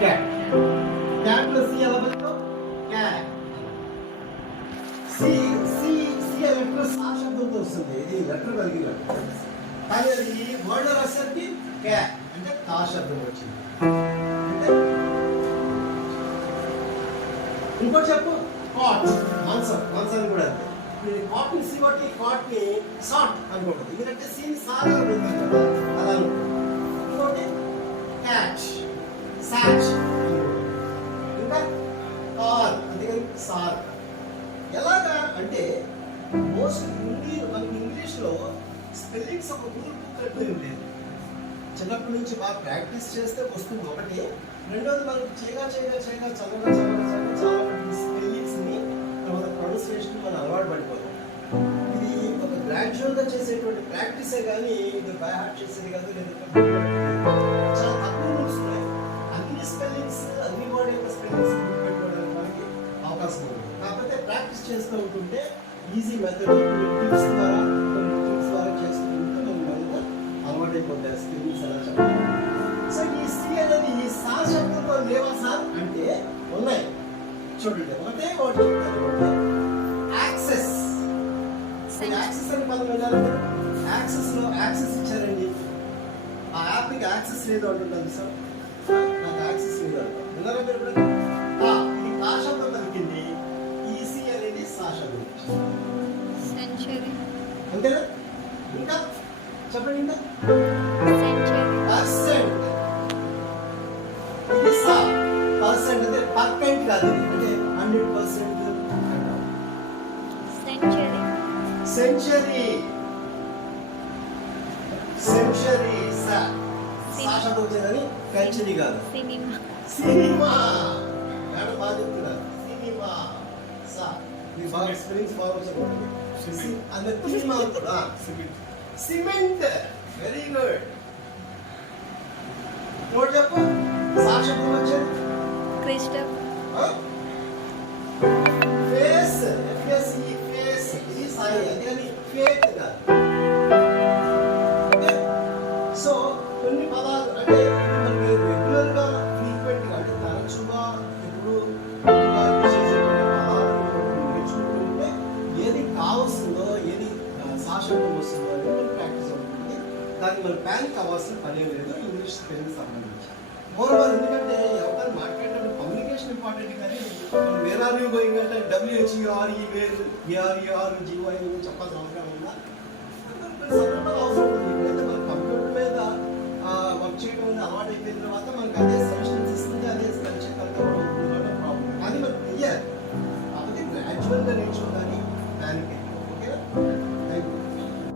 Cat. Cat లో C ఎలా పలుకుతాం? Cat. C C C అనే లెటర్ సా శబ్దంతో వస్తుంది. ఇది లెటర్ కలిగి కానీ అది వర్డ్ రాసేది క్యాట్ అంటే కా శబ్దం వచ్చింది. అంటే ఇంకోటి చెప్పు, కాట్ మంచం. మంచాన్ని కూడా అంతే. కాట్ ని సి వాటి కాట్ ని సాట్ అనుకోండి. ఎందుకంటే సీని సాగా ఉంటుంది కదా, అలా ఇంకోటి క్యాచ్ సాచ్ ఇంకా కార్, అందుకని సార్. ఎలాగా అంటే మోస్ట్ మనకి ఇంగ్లీష్లో స్పెల్లింగ్స్ ఒక రూల్ బుక్ అంటూ లేదు. చిన్నప్పటి నుంచి బాగా ప్రాక్టీస్ చేస్తే వస్తుంది ఒకటి. రెండోది మనకు చేయగా చదవగా చాలా స్పెల్లింగ్స్ని తర్వాత ప్రొనౌన్సియేషన్ మనం అలవాటు పడిపోతాం. ఇది ఒక గ్రాడ్యువల్గా చేసేటువంటి ప్రాక్టీసే కానీ ఇది బై హార్ట్ చేసేది కాదు. లేదా చాలా తక్కువ రూల్స్ ఉన్నాయి. అన్ని స్పెల్లింగ్స్ అన్ని వర్డ్ యొక్క స్పెల్లింగ్స్ గుర్తుపెట్టుకోవడానికి మనకి అవకాశం ఉంది. కాకపోతే ప్రాక్టీస్ చేస్తూ ఉంటుంటే ఈజీ మెథడ్ టిప్స్ ద్వారా చేస్తూ ఉంటే మనం అలవాటు అయిపోతాయి స్పెల్లింగ్స్ ఎలా చెప్పాలి. సో ఈ సి అనేది ఈ సా శబ్దంతో లేవా సార్ అంటే ఉన్నాయి. చూడండి ఒకటే వర్డ్ చెప్తాను, యాక్సెస్. యాక్సెస్ అని పదం వినాలి. యాక్సెస్ లో యాక్సెస్ ఇచ్చారండి, ఆ యాప్కి యాక్సెస్ లేదు అంటుంటాను సార్, నాకు యాక్సెస్ లేదు అంటాం. విన్నారా మీరు కూడా? ఇది కా శబ్దం పలికింది, ఈ సి అనేది సా శబ్దం. అంతేనా? ఇంకా చెప్పండి. ఇంకా పర్సెంట్. ఇది సా. పర్సెంట్ అంటే పర్ఫెక్ట్ కాదు, అంటే 100%. సెంచరీ. సెంచరీ సా శబ్దం వచ్చేదని సెంచరీ కాదు. సినిమా. మేడం బాగా చెప్తున్నారు. సినిమా సా. మీ బాగా స్పెల్లింగ్స్ బాగా వచ్చాయి. సినిమా కూడా సిమెంట్. Very good. నోట్ చెప్పు, సా శబ్దం వచ్చేది ఫేస్. ఎఫ్ఎస్ఈ ఫేస్. ఇది సాయి, అందుకని ఫేక్ కాదు. ఓకే. సో కొన్ని పదాలు అంటే మనకి రెగ్యులర్ గా ఫ్రీక్వెంట్ గా అంటే తరచుగా ఎప్పుడు నేర్చుకుంటుంటే ఏది కావస్తుందో ఏది సా శబ్దం వస్తుందో అనేది ప్రాక్టీస్ అవుతుంది. దానికి మనం ప్యానిక్ అవ్వాల్సిన పని లేదు ఇంగ్లీష్ స్పెల్లింగ్ సంబంధించి. మోరోవర్ ఎందుకంటే ఎవరైనా మాట్లాడేటప్పుడు కమ్యూనికేషన్ ఇంపార్టెంట్, కానీ మనం వేర్ ఆర్ యూ గోయింగ్ అంటే WHERE వేర్ ARERGY చెప్పాల్సిన అవసరం ఉందా? అవసరం